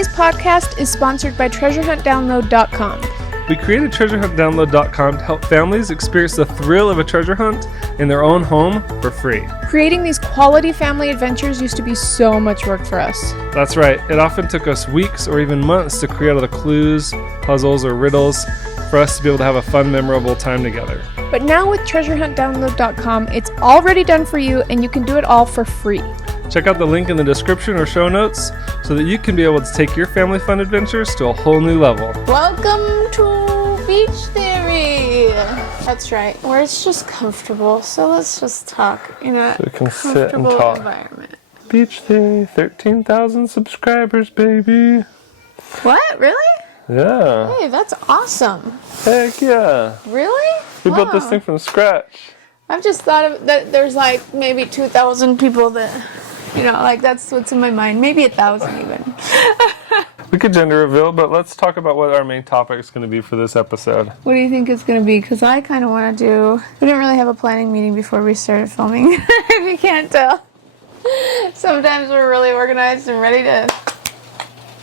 Today's podcast is sponsored by TreasureHuntDownload.com. We created TreasureHuntDownload.com to help families experience the thrill of a treasure hunt in their own home for free. Creating these quality family adventures used to be so much work for us. That's right. It often took us weeks or even months to create all the clues, puzzles, or riddles for us to be able to have a fun, memorable time together. But now with TreasureHuntDownload.com, it's already done for you and you can do it all for free. Check out the link in the description or show notes so that you can be able to take your family fun adventures to a whole new level. Welcome to Beach Theory. That's right, where it's just comfortable. So let's just talk in a So we can sit and comfortable talk. environment. Beach Theory, 13,000 subscribers, baby. What? Really? Yeah. Hey, that's awesome. Heck yeah. Really? We built this thing from scratch. I've just thought of that there's like maybe 2,000 people that, like that's what's in my mind. Maybe 1,000 even. We could gender reveal, but let's talk about what our main topic is going to be for this episode. What do you think it's going to be? Because I kind of want to do... We didn't really have a planning meeting before we started filming, if you can't tell. Sometimes we're really organized and ready to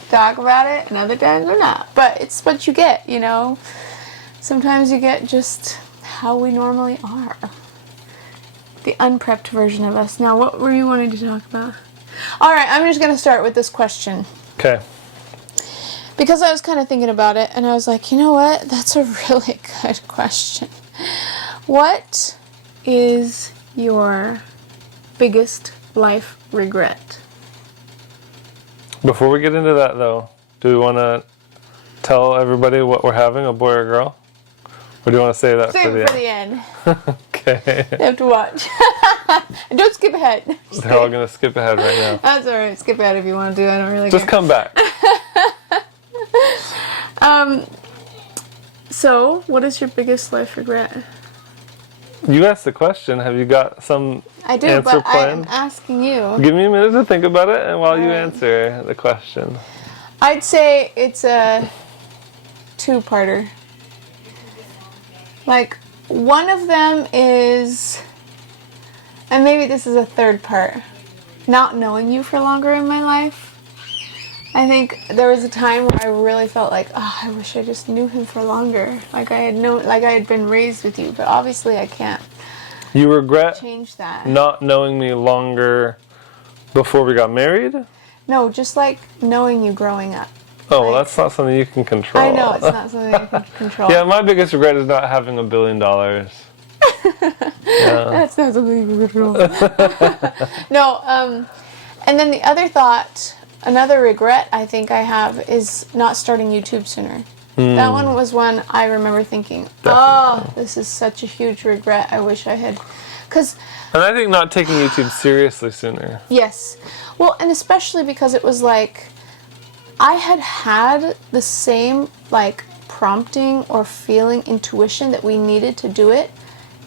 talk about it, and other times we're not. But it's what you get, Sometimes you get just how we normally are. The unprepped version of us. Now, what were you wanting to talk about? All right, I'm just going to start with this question. Okay. Because I was kind of thinking about it, and I was like, you know what? That's a really good question. What is your biggest life regret? Before we get into that, though, do we want to tell everybody what we're having, a boy or girl? Or do you want to say that Save it for the end. Okay. You have to watch. And don't skip ahead. They're all going to skip ahead right now. That's alright. Skip ahead if you want to do. I don't really Just care. come back. So, what is your biggest life regret? You asked the question. Have you got some I do, answer but planned? I'm asking you. Give me a minute to think about it and while you Alright. answer the question. I'd say it's a two-parter. Like, one of them is, and maybe this is a third part, not knowing you for longer in my life. I think there was a time where I really felt like, I wish I just knew him for longer. Like I had been raised with you, but obviously I can't You regret change that. not knowing me longer before we got married? No, just like knowing you growing up. Oh, well, that's not something you can control. I know, it's not something you can control. Yeah, my biggest regret is not having $1 billion. Yeah. That's not something you can control. No, and then the other thought, another regret I think I have is not starting YouTube sooner. That one was one I remember thinking, this is such a huge regret. I wish I had, And I think not taking YouTube seriously sooner. yes. Well, and especially because it was like, I had the same, prompting or feeling, intuition that we needed to do it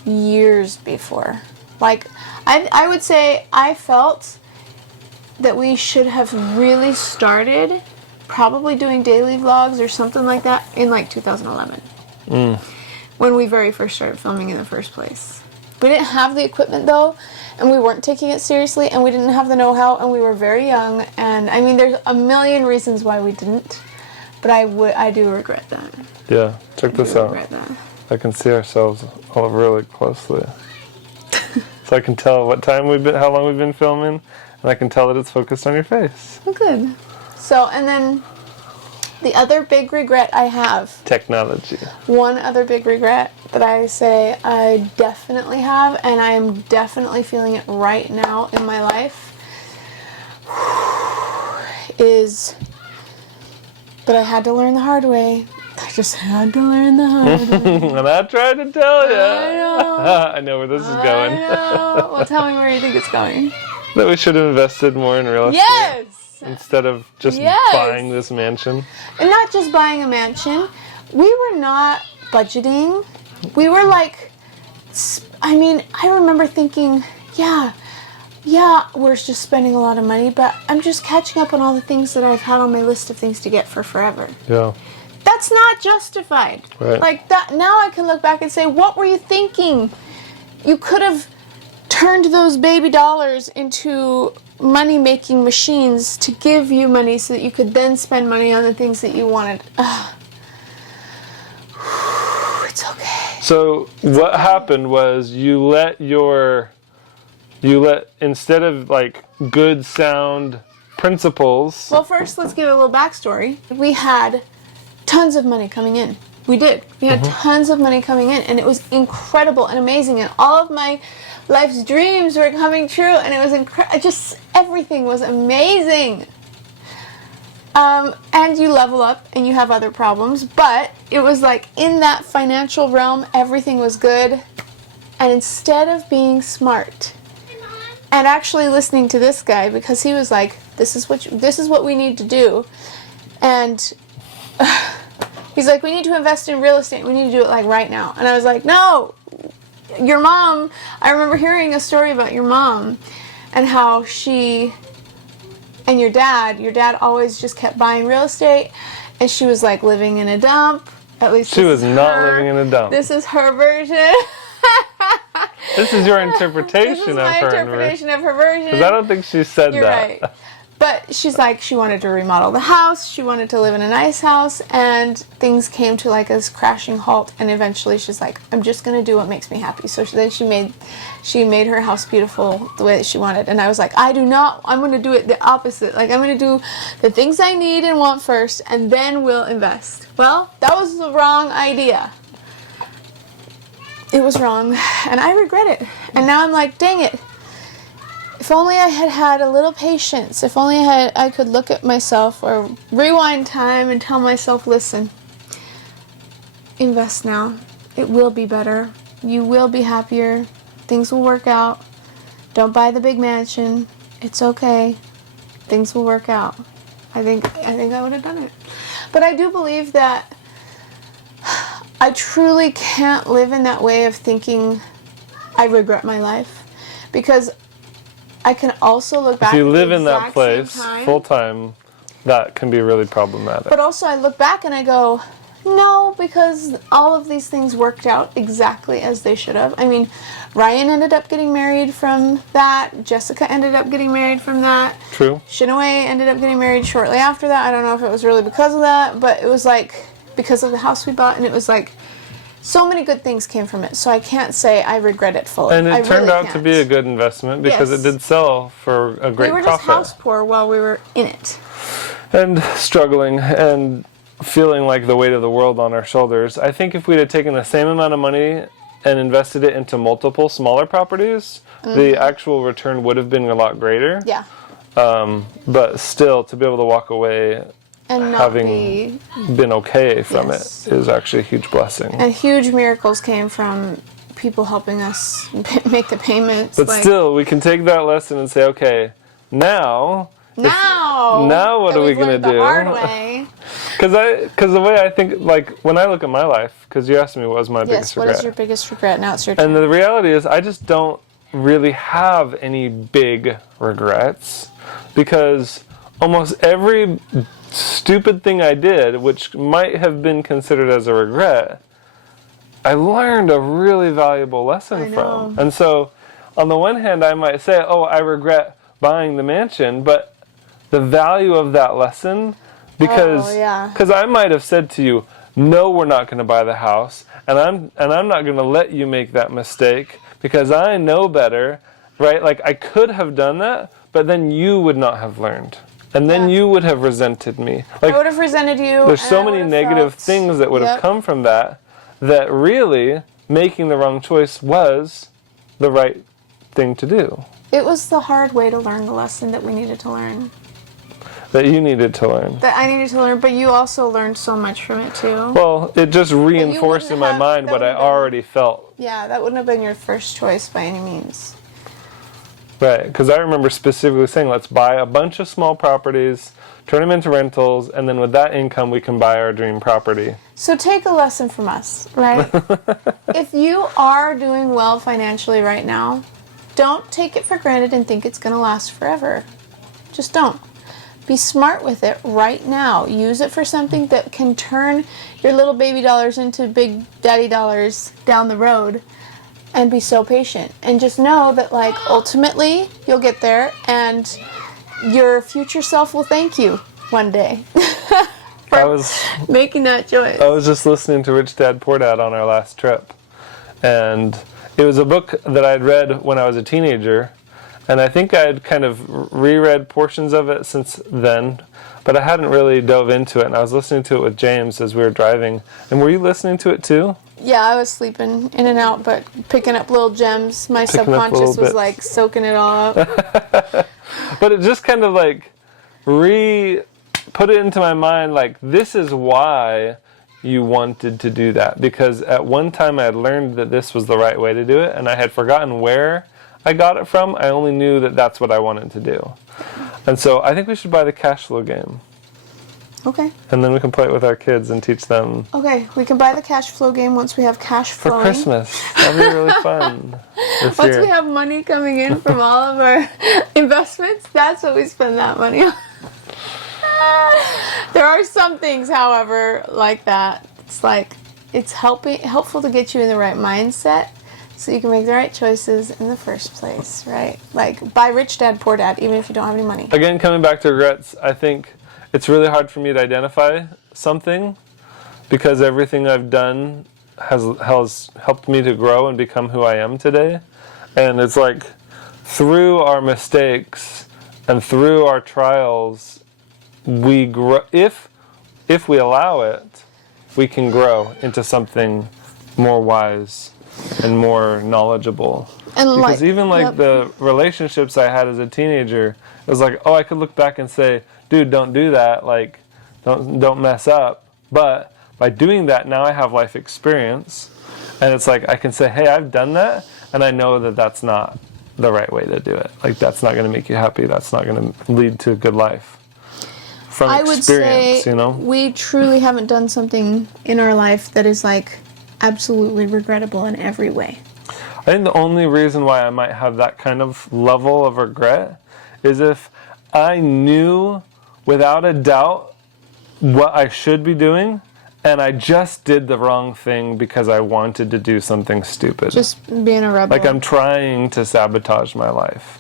years before. I would say I felt that we should have really started probably doing daily vlogs or something like that in 2011. When we very first started filming in the first place. We didn't have the equipment though, and we weren't taking it seriously, and we didn't have the know-how, and we were very young, and I mean there's a million reasons why we didn't, but I do regret that. Yeah, check this out. Regret that. I can see ourselves all really closely. So I can tell how long we've been filming, and I can tell that it's focused on your face. Oh, good. So, and then the other big regret I have, Technology. one other big regret that I say I definitely have, and I am definitely feeling it right now in my life, is that I had to learn the hard way. I just had to learn the hard way. And I tried to tell you. I know. I know where this is going. I know. Well, tell me where you think it's going. That we should have invested more in real estate. Yes! Instead of just Yes! buying this mansion. And not just buying a mansion. We were not budgeting. We were I remember thinking, yeah, we're just spending a lot of money, but I'm just catching up on all the things that I've had on my list of things to get for forever. Yeah. That's not justified. Right. Like that. Now I can look back and say, what were you thinking? You could have turned those baby dollars into money-making machines to give you money so that you could then spend money on the things that you wanted. It's okay. So what happened was instead of like good sound principles. Well, first let's give it a little backstory. We had tons of money coming in. We did. We had tons of money coming in, and it was incredible and amazing, and all of my life's dreams were coming true, and it was just everything was amazing. And you level up and you have other problems, but it was like in that financial realm, everything was good. And instead of being smart and actually listening to this guy, because he was like, this is what we need to do. And he's like, we need to invest in real estate. We need to do it like right now. And I was like, no, your mom, I remember hearing a story about your mom and how she and your dad always just kept buying real estate, and she was like living in a dump. At least she was not living in a dump. This is her version. This is your interpretation this is my interpretation of her version. Because I don't think she said You're that. Right. But she's like, she wanted to remodel the house, she wanted to live in a nice house, and things came to like this crashing halt, and eventually she's like, I'm just going to do what makes me happy. So then she made her house beautiful the way that she wanted. And I was like, I'm going to do it the opposite. Like, I'm going to do the things I need and want first, and then we'll invest. Well, that was the wrong idea. It was wrong, and I regret it. And now I'm like, dang it. If only I had had a little patience. If only I could look at myself or rewind time and tell myself, listen, invest now. It will be better. You will be happier. Things will work out. Don't buy the big mansion. It's okay. Things will work out. I think I would have done it. But I do believe that I truly can't live in that way of thinking I regret my life, because I can also look back. If you live in that place full time, that can be really problematic. But also I look back and I go, no, because all of these things worked out exactly as they should have. I mean, Ryan ended up getting married from that. Jessica ended up getting married from that. True. Shinaway ended up getting married shortly after that. I don't know if it was really because of that, but it was like because of the house we bought, and it was like so many good things came from it. So I can't say I regret it fully. And it turned out to be a good investment because it did sell for a great profit. We were just house poor while we were in it. And struggling and feeling like the weight of the world on our shoulders. I think if we'd have taken the same amount of money and invested it into multiple smaller properties, the actual return would have been a lot greater. Yeah. But still, to be able to walk away and not having been okay from it is actually a huge blessing. And huge miracles came from people helping us make the payments. But still, we can take that lesson and say, okay, now what are we going to do? The hard way. Because the way I think, like, when I look at my life, because you asked me what was my biggest regret. Yes, what is your biggest regret? Now it's your turn. And the reality is, I just don't really have any big regrets, because almost every stupid thing I did, which might have been considered as a regret, I learned a really valuable lesson from. And so, on the one hand, I might say, oh, I regret buying the mansion, but the value of that lesson, because I might have said to you, no, we're not going to buy the house, and I'm not going to let you make that mistake, because I know better, right? Like, I could have done that, but then you would not have learned. And then you would have resented me. Like, I would have resented you. There's so many negative things that would have come from that really making the wrong choice was the right thing to do. It was the hard way to learn the lesson that we needed to learn. That you needed to learn. That I needed to learn, but you also learned so much from it too. Well, it just reinforced in my mind what I already felt. Yeah, that wouldn't have been your first choice by any means. Right, because I remember specifically saying, let's buy a bunch of small properties, turn them into rentals, and then with that income we can buy our dream property. So take a lesson from us, right? If you are doing well financially right now, don't take it for granted and think it's going to last forever. Just don't. Be smart with it right now. Use it for something that can turn your little baby dollars into big daddy dollars down the road. and be so patient. And just know that, like, ultimately, you'll get there, and your future self will thank you one day for making that choice. I was just listening to Rich Dad Poor Dad on our last trip. And it was a book that I'd read when I was a teenager. And I think I'd kind of reread portions of it since then. But I hadn't really dove into it. And I was listening to it with James as we were driving. And were you listening to it too? Yeah, I was sleeping in and out, but picking up little gems. My subconscious was like soaking it all up. But it just kind of like put it into my mind, like, this is why you wanted to do that. Because at one time I had learned that this was the right way to do it, and I had forgotten where I got it from. I only knew that that's what I wanted to do. And so I think we should buy the cash flow game. Okay. And then we can play it with our kids and teach them. Okay, we can buy the cash flow game once we have cash flowing. For Christmas. That'll be really fun this Once year. we have money coming in from all of our investments, that's what we spend that money on. There are some things, however, like that. It's like, it's helpful to get you in the right mindset so you can make the right choices in the first place, right? Like, buy Rich Dad, Poor Dad, even if you don't have any money. Again, coming back to regrets, I think it's really hard for me to identify something because everything I've done has helped me to grow and become who I am today. And it's like, through our mistakes and through our trials, we grow. If we allow it, we can grow into something more wise and more knowledgeable. And because the relationships I had as a teenager, it was like, oh, I could look back and say, dude, don't do that, like, don't mess up. But by doing that, now I have life experience, and it's like I can say, hey, I've done that, and I know that that's not the right way to do it. Like, that's not going to make you happy. That's not going to lead to a good life. From experience, I would say, you know? We truly haven't done something in our life that is, like, absolutely regrettable in every way. I think the only reason why I might have that kind of level of regret is if I knew without a doubt what I should be doing, and I just did the wrong thing because I wanted to do something stupid. Just being a rebel. Like, I'm trying to sabotage my life.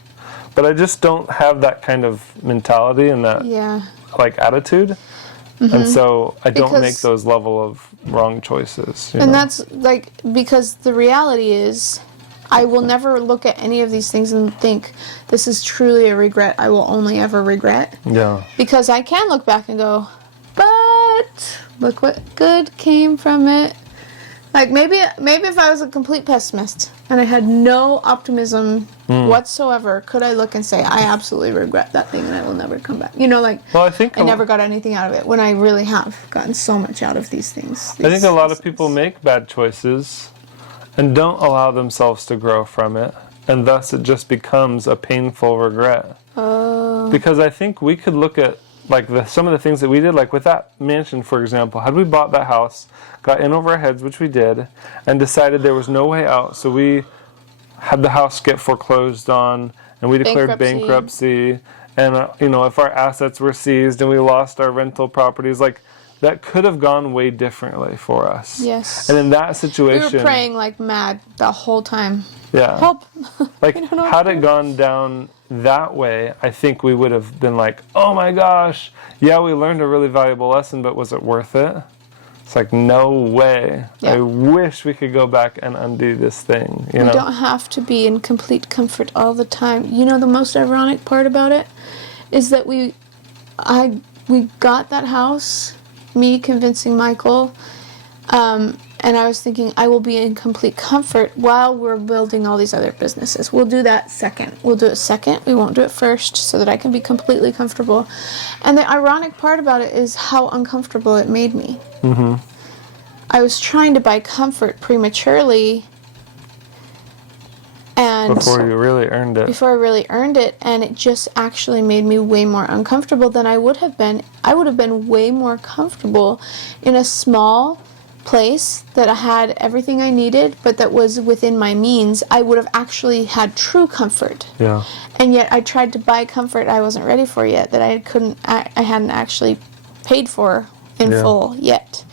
But I just don't have that kind of mentality and that like attitude. Mm-hmm. And so I don't make those level of wrong choices. And that's like, because the reality is, I will never look at any of these things and think, this is truly a regret I will only ever regret. Yeah. Because I can look back and go, but look what good came from it. Like, maybe if I was a complete pessimist and I had no optimism whatsoever, could I look and say, I absolutely regret that thing and I will never come back. You know, like, well, I think I never got anything out of it, when I really have gotten so much out of these things. I think a lot of people make bad choices and don't allow themselves to grow from it, and thus it just becomes a painful regret. Because I think we could look at, like, some of the things that we did, like with that mansion, for example. Had we bought that house, got in over our heads, which we did, and decided there was no way out, so we had the house get foreclosed on, and we declared bankruptcy, and if our assets were seized and we lost our rental properties, like, that could have gone way differently for us. Yes. And in that situation, we were praying like mad the whole time. Yeah. Help. Like, had it gone down that way, I think we would have been like, oh my gosh, yeah, we learned a really valuable lesson, but was it worth it? It's like, no way. Yeah. I wish we could go back and undo this thing. We don't have to be in complete comfort all the time. You know, the most ironic part about it is that we got that house, me convincing Michael, and I was thinking, I will be in complete comfort while we're building all these other businesses. We'll do that second. We'll do it second. We won't do it first, so that I can be completely comfortable. And the ironic part about it is how uncomfortable it made me. Mm-hmm. I was trying to buy comfort prematurely, and before you really earned it. Before I really earned it, and it just actually made me way more uncomfortable than I would have been. I would have been way more comfortable in a small place that I had everything I needed, but that was within my means. I would have actually had true comfort. Yeah. And yet I tried to buy comfort I wasn't ready for yet, that I hadn't actually paid for in full yet.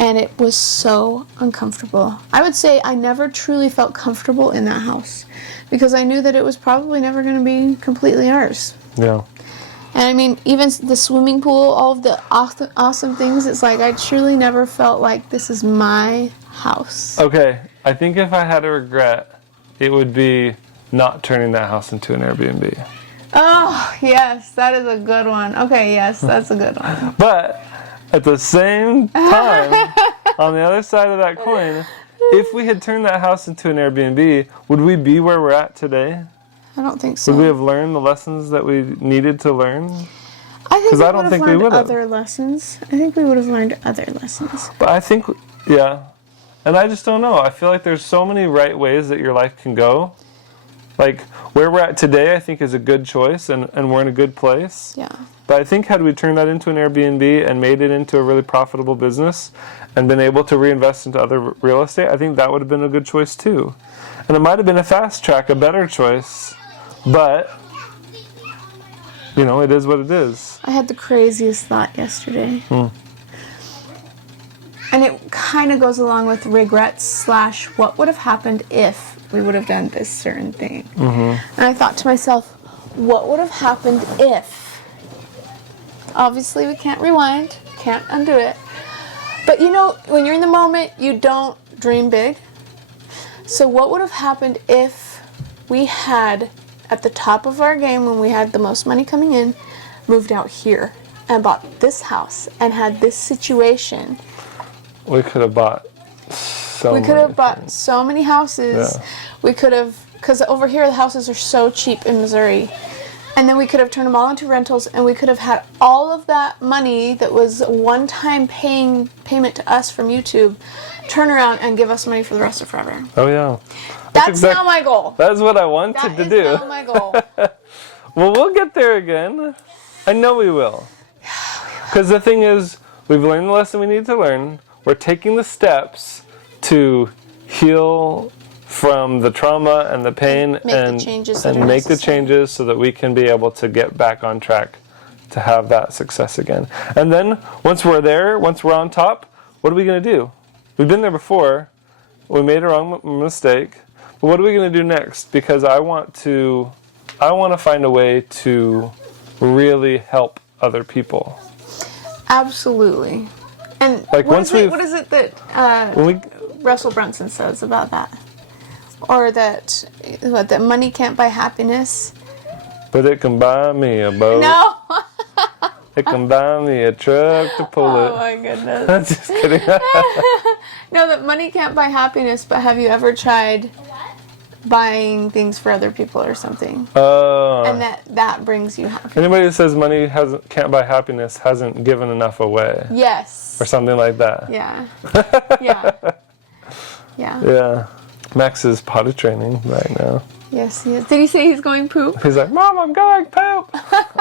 And it was so uncomfortable. I would say I never truly felt comfortable in that house because I knew that it was probably never going to be completely ours. Yeah. And I mean, even the swimming pool, all of the awesome things, it's like I truly never felt like this is my house. Okay, I think if I had a regret, it would be not turning that house into an Airbnb. Oh, yes, that is a good one. Okay, yes, that's a good one. But at the same time, on the other side of that coin, if we had turned that house into an Airbnb, would we be where we're at today? I don't think so. Would we have learned the lessons that we needed to learn? I think we I don't would think have we learned would have. other lessons. I think we would have learned other lessons. But I think, yeah. And I just don't know. I feel like there's so many right ways that your life can go. Like, where we're at today, I think, is a good choice, and we're in a good place. Yeah. But I think had we turned that into an Airbnb and made it into a really profitable business and been able to reinvest into other real estate, I think that would have been a good choice too. And it might have been a fast track, a better choice, but, you know, it is what it is. I had the craziest thought yesterday. And it kind of goes along with regrets / what would have happened if we would have done this certain thing. And I thought to myself, what would have happened if? Obviously, we can't rewind, can't undo it. But you know, when you're in the moment, you don't dream big. So what would have happened if we had, at the top of our game, when we had the most money coming in, moved out here and bought this house and had this situation? We could have bought so We many could have bought things. so many houses. Yeah. We could have, because over here the houses are so cheap in Missouri. And then we could have turned them all into rentals, and we could have had all of that money that was a one-time payment to us from YouTube turn around and give us money for the rest of forever. Oh, yeah. That's now my goal. That's what I wanted to do. That is now my goal. Well, we'll get there again. I know we will. Because the thing is, we've learned the lesson we need to learn. We're taking the steps to heal from the trauma and the pain Make the changes that and are make the necessary. changes so that we can be able to get back on track to have that success again. And then once we're there, once we're on top, what are we going to do? We've been there before. We made a wrong mistake. But what are we going to do next? Because I want to find a way to really help other people. Absolutely. And Like what once is it that when we Russell Brunson says about that? Or that money can't buy happiness? But it can buy me a boat. No. It can buy me a truck to pull Oh it. my goodness. Just kidding. No, that money can't buy happiness, but have you ever tried buying things for other people or something? And that brings you happiness. Anybody who says money can't buy happiness hasn't given enough away. Yes. Or something like that. Yeah. Yeah. Yeah. Yeah. Max is potty training right now. Yes, he is. Did he say he's going poop? He's like, Mom, I'm going poop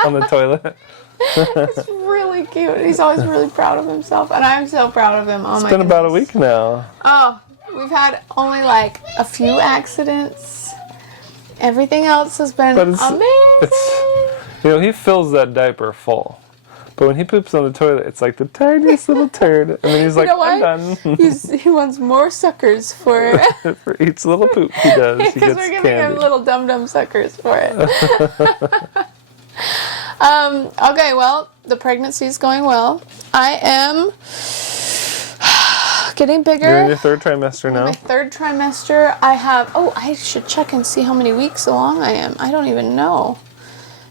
on the toilet. It's really cute. He's always really proud of himself, and I'm so proud of him. Oh my It's been about a week now. Oh, we've had only like a few accidents. Everything else has been But amazing. he fills that diaper full. But when he poops on the toilet, it's like the tiniest little turd. And then he's like, You know I'm what? done. He wants more suckers for For each little poop he does, he because gets we're giving candy. him little dum-dum suckers for it. Okay, well, the pregnancy's going well. I am getting bigger. You're in your third trimester now. My third trimester. I should check and see how many weeks along I am. I don't even know.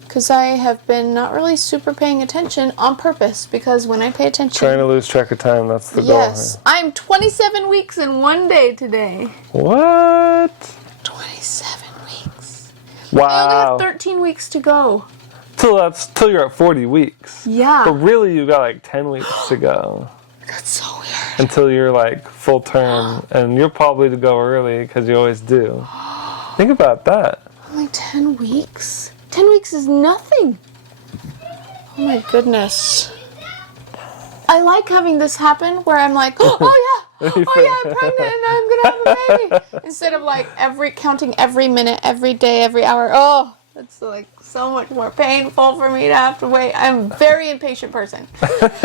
Because I have been not really super paying attention on purpose. Because when I pay attention... Trying to lose track of time, that's the goal. Yes. I'm 27 weeks in one day today. What? 27 weeks. Wow. I only have 13 weeks to go. Till you're at 40 weeks. Yeah. But really, you got like 10 weeks to go. That's so weird. Until you're like full term. And you're probably to go early because you always do. Think about that. Only 10 weeks? 10 weeks is nothing. Oh my goodness. I like having this happen where I'm like, oh yeah, I'm pregnant and I'm gonna have a baby. Instead of like counting every minute, every day, every hour. Oh, It's like so much more painful for me to have to wait. I'm a very impatient person.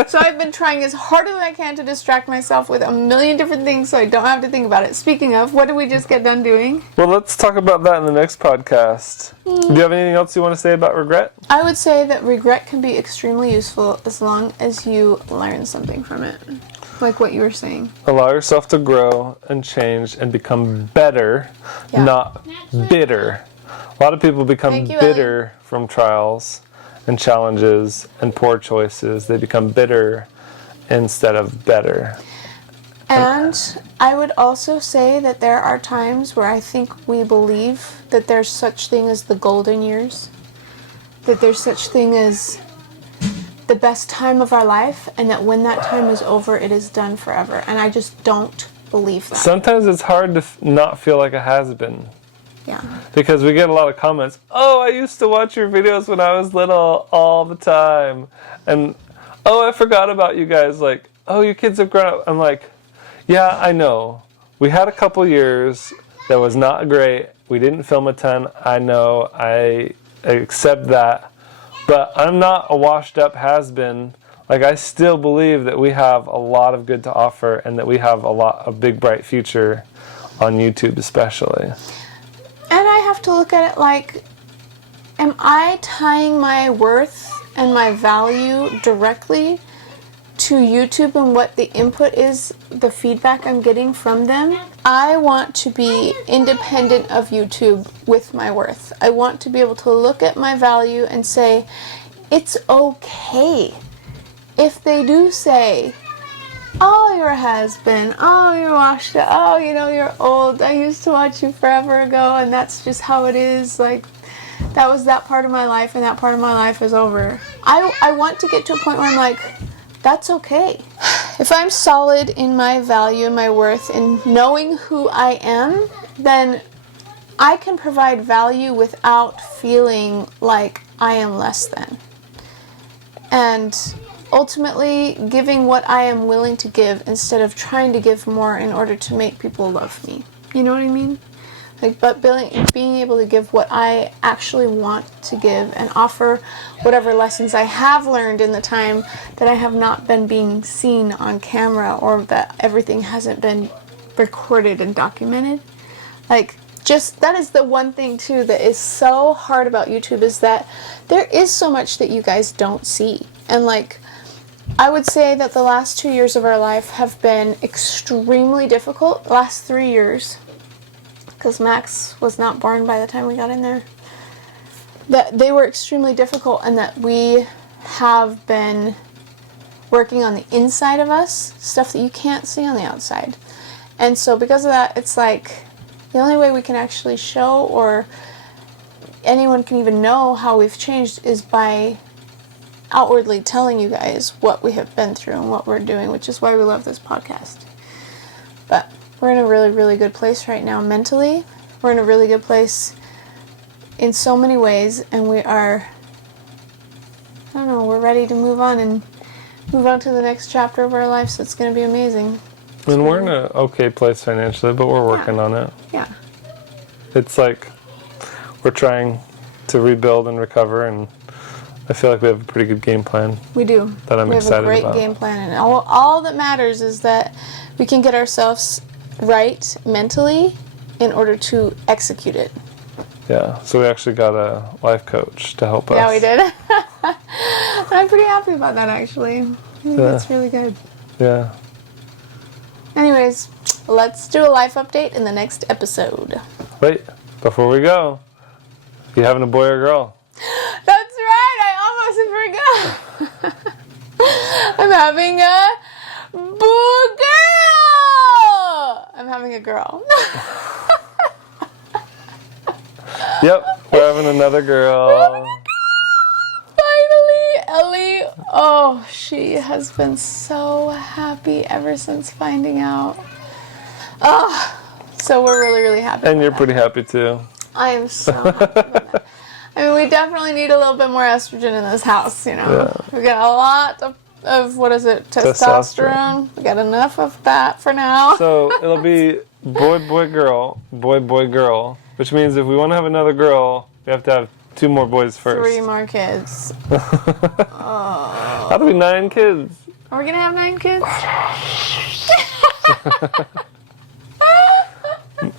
So I've been trying as hard as I can to distract myself with a million different things so I don't have to think about it. Speaking of, what did we just get done doing? Well, let's talk about that in the next podcast. Do you have anything else you want to say about regret? I would say that regret can be extremely useful as long as you learn something from it. Like what you were saying. Allow yourself to grow and change and become better, not bitter. A lot of people become bitter from trials and challenges and poor choices. They become bitter instead of better. And I would also say that there are times where I think we believe that there's such thing as the golden years, that there's such thing as the best time of our life, and that when that time is over, it is done forever. And I just don't believe that. Sometimes it's hard to not feel like a has-been. Yeah. Because we get a lot of comments, oh, I used to watch your videos when I was little all the time. And, oh, I forgot about you guys. Like, oh, you kids have grown up. I'm like, yeah, I know. We had a couple years that was not great. We didn't film a ton. I know. I accept that. But I'm not a washed up has-been. Like, I still believe that we have a lot of good to offer and that we have a big, bright future on YouTube especially. And I have to look at it like, am I tying my worth and my value directly to YouTube and what the input is, the feedback I'm getting from them? I want to be independent of YouTube with my worth. I want to be able to look at my value and say, it's okay if they do say, oh, you're a has-been, oh, you're washed up, oh, you're old, I used to watch you forever ago, and that's just how it is, like, that was that part of my life, and that part of my life is over. I want to get to a point where I'm like, that's okay. If I'm solid in my value and my worth and knowing who I am, then I can provide value without feeling like I am less than. And ultimately giving what I am willing to give instead of trying to give more in order to make people love me. You know what I mean? Like, but being able to give what I actually want to give and offer whatever lessons I have learned in the time that I have not been being seen on camera or that everything hasn't been recorded and documented. Like, just that is the one thing too that is so hard about YouTube, is that there is so much that you guys don't see. And like, I would say that the last 2 years of our life have been extremely difficult. The last 3 years, because Max was not born by the time we got in there, that they were extremely difficult, and that we have been working on the inside of us, stuff that you can't see on the outside. And so because of that, it's like the only way we can actually show, or anyone can even know how we've changed, is by outwardly telling you guys what we have been through and what we're doing, which is why we love this podcast. But we're in a really, really good place right now mentally. We're in a really good place in so many ways, and we are, I don't know, we're ready to move on to the next chapter of our life, so it's going to be amazing. And we're in an okay place financially, but we're working on it. Yeah. It's like we're trying to rebuild and recover, and I feel like we have a pretty good game plan. We do. That I'm excited about. We have a great game plan, and all that matters is that we can get ourselves right mentally in order to execute it. Yeah, so we actually got a life coach to help us. Yeah, we did. I'm pretty happy about that, actually. I think that's really good. Yeah. Anyways, let's do a life update in the next episode. Wait, before we go, you having a boy or girl? That's right, I almost forgot. I'm having a girl. I'm having a girl. Yep, we're having another girl. Finally, Ellie. Oh, she has been so happy ever since finding out. Oh, so we're really, really happy. And you're pretty happy too. I am so happy about that. I mean, we definitely need a little bit more estrogen in this house, you know. Yeah. We got a lot of what is it, testosterone. We got enough of that for now. So it'll be boy, boy, girl, which means if we want to have another girl, we have to have 2 more boys first. 3 more kids. That'll be 9 kids. Are we gonna have 9 kids?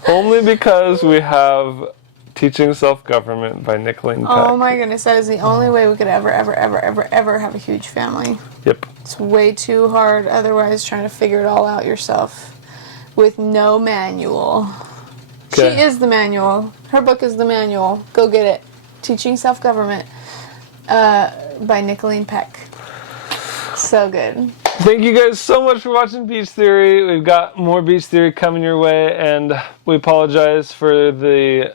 Only because we have Teaching Self-Government by Nick Lane Peck. Oh my goodness, that is the only way we could ever have a huge family. Yep. It's way too hard otherwise trying to figure it all out yourself with no manual. Okay. She is the manual. Her book is the manual. Go get it. Teaching Self-Government by Nick Lane Peck. So good. Thank you guys so much for watching Beach Theory. We've got more Beach Theory coming your way, and we apologize for the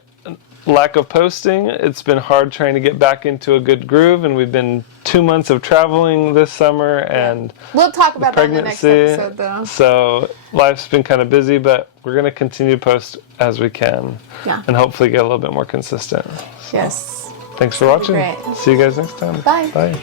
lack of posting. It's been hard trying to get back into a good groove, and we've been 2 months of traveling this summer, and we'll talk about that in the next pregnancy. episode, though. So life's been kind of busy, but we're going to continue to post as we can, and hopefully get a little bit more consistent. Yes. Thanks for watching. Great. See you guys next time. Bye. Bye.